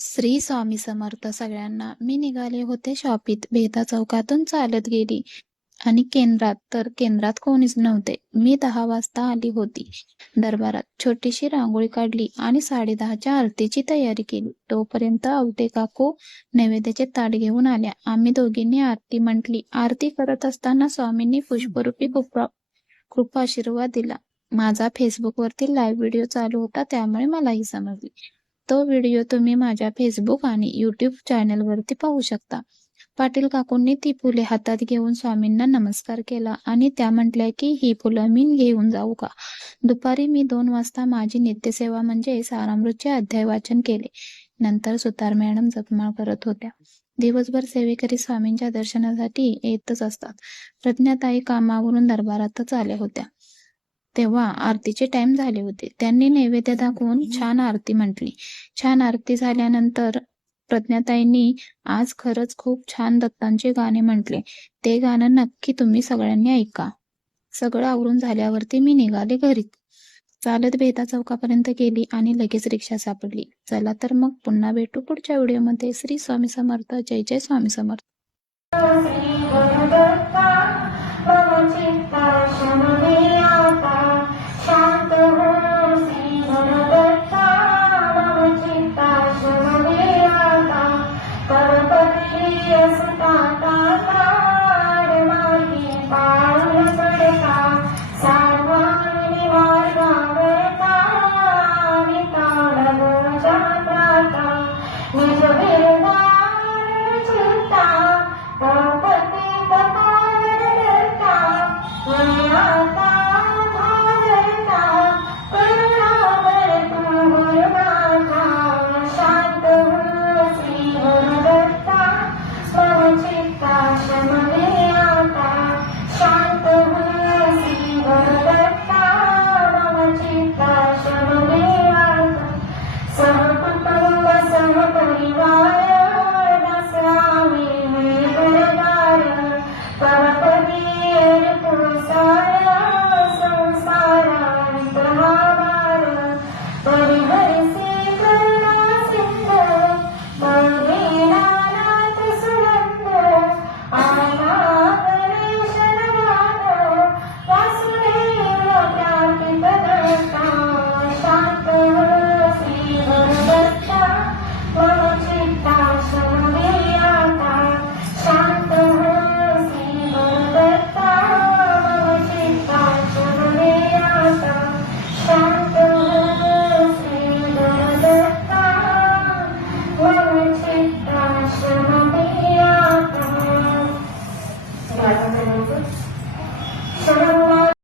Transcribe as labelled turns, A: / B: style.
A: श्री स्वामी समर्थ सगळ्यांना. मी निघाले होते शॉपीत. बेता चौकातून चालत गेली. आणि केंद्रात तर केंद्रात कोणीच नव्हते. मी दहा वाजता आली होती. दरबारात छोटीशी रांगोळी काढली आणि साडेदहाच्या आरतीची तयारी केली. तोपर्यंत आवटे काकू नैवेद्याचे ताट घेऊन आल्या. आम्ही दोघींनी आरती म्हटली. आरती करत असताना स्वामींनी पुष्परूपी कृपा कृपा आशीर्वाद दिला. माझा फेसबुकवरती लाईव्ह व्हिडिओ चालू होता त्यामुळे मलाही समजली. तो व्हिडिओ तुम्ही माझ्या फेसबुक आणि युट्यूब चॅनलवरती पाहू शकता. पाटील काकूंनी ती फुले हातात घेऊन स्वामींना नमस्कार केला आणि त्या म्हटल्या की ही फुलं मी घेऊन जाऊ का? दुपारी मी दोन वाजता माझी नित्यसेवा म्हणजे सारामृतचे अध्याय वाचन केले. नंतर सुतार मॅडम जपमाळ करत होत्या. दिवसभर सेवेकरी स्वामींच्या दर्शनासाठी येतच असतात. प्रज्ञाताई कामावरून दरबारातच आल्या होत्या. तेव्हा आरतीचे टाइम झाले होते. त्यांनी नैवेद्य दाखवून छान आरती म्हटली. छान आरती झाल्यानंतर प्रज्ञाताईंनी आज खरंच खूप छान दत्तांचे गाणे म्हटले. ते गाणं नक्की तुम्ही सगळ्यांनी ऐका. सगळं आवरून झाल्यावरती मी निघाले घरी चालत बेता चौकापर्यंत गेली आणि लगेच रिक्षा सापडली. चला तर मग पुन्हा भेटू पुढच्या व्हिडिओमध्ये. श्री स्वामी समर्थ. जय जय स्वामी समर्थ.